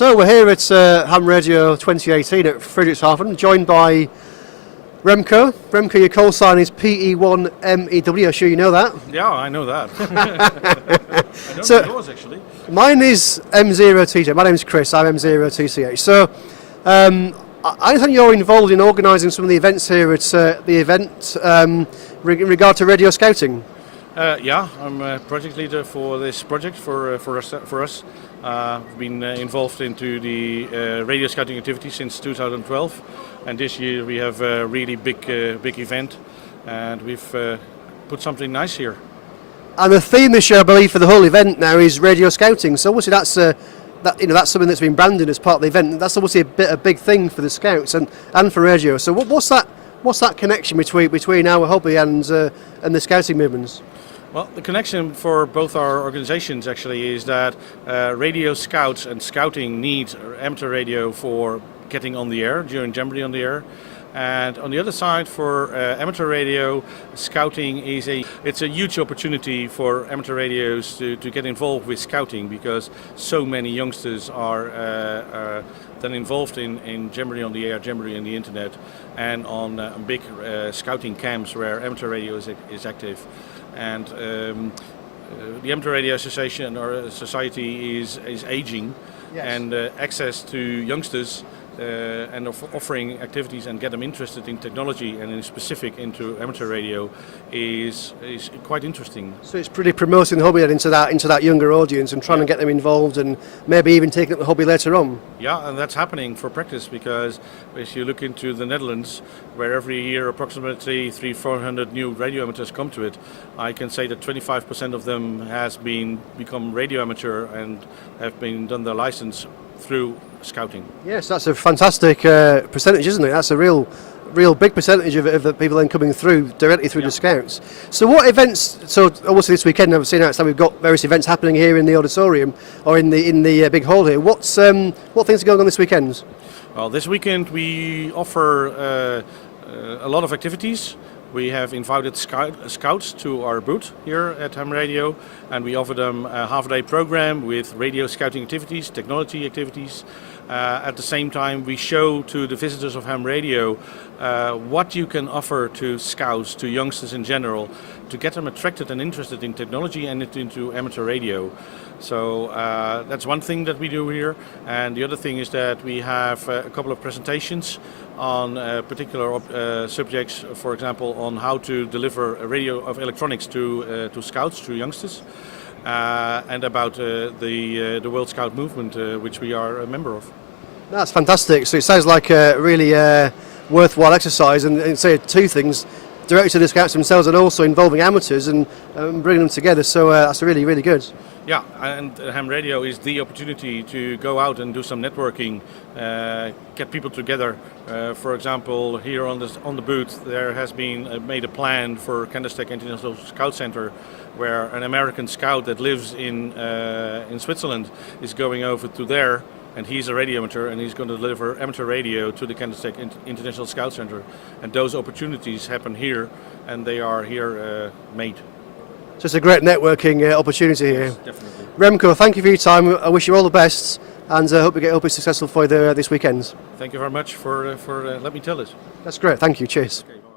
So we're here at Ham Radio 2018 at Friedrichshafen, joined by Remko. Remko, your call sign is PE1MEW. I'm sure you know that. Yeah, I know that. I don't know yours, actually. Mine is M0TJ. My name is Chris. I'm M0TCH. So I understand you're involved in organising some of the events here at the event in regard to radio scouting. Yeah, I'm a project leader for this project for us. I've been involved into the radio scouting activity since 2012, and this year we have a really big event, and we've put something nice here. And the theme this year, I believe, for the whole event now is radio scouting. So obviously that's that's something that's been branded as part of the event. That's obviously a big thing for the scouts and for radio. So what's that connection between our hobby and the scouting movements? Well, the connection for both our organizations actually is that radio scouts and scouting need amateur radio for getting on the air, during Jamboree on the air. And on the other side, for amateur radio, scouting it's a huge opportunity for amateur radios to get involved with scouting, because so many youngsters are then involved in Jamboree on the air, Jamboree on the internet, and on big scouting camps where amateur radio is active. And the Amateur Radio Association or Society is aging, yes. And access to youngsters and offering activities and get them interested in technology and in specific into amateur radio is quite interesting. So it's pretty promoting the hobby into that younger audience and trying to get them involved and maybe even taking up the hobby later on. Yeah, and that's happening for practice, because if you look into the Netherlands, where every year approximately 300-400 new radio amateurs come to it, I can say that 25% of them has become radio amateur and have been done their license through scouting. Yes, that's a fantastic percentage, isn't it? That's a real big percentage of the people then coming through directly through the scouts. So what events? So obviously this weekend, I've seen outside, we've got various events happening here in the auditorium or in the big hall here. What things are going on this weekend? Well, this weekend we offer a lot of activities. We have invited scouts to our booth here at Ham Radio, and we offer them a half-day program with radio scouting activities, technology activities. At the same time, we show to the visitors of Ham Radio what you can offer to scouts, to youngsters in general, to get them attracted and interested in technology and into amateur radio. So that's one thing that we do here, and the other thing is that we have a couple of presentations on particular subjects, for example, on how to deliver a radio of electronics to scouts, to youngsters, and about the World Scout movement, which we are a member of. That's fantastic. So it sounds like a really worthwhile exercise, and say two things: directed to the scouts themselves, and also involving amateurs and bringing them together. So that's really, really good. Yeah, and Ham Radio is the opportunity to go out and do some networking, get people together. For example, here on the booth, there has been made a plan for Candlestick International Scout Center, where an American scout that lives in Switzerland is going over to there. And he's a radio amateur, and he's going to deliver amateur radio to the Candlestick International Scout Center. And those opportunities happen here, and they are here made. So it's a great networking opportunity here. Yes, definitely. Remko, thank you for your time. I wish you all the best, and hope it's successful for you this weekend. Thank you very much for letting me tell this. That's great. Thank you. Cheers. Okay.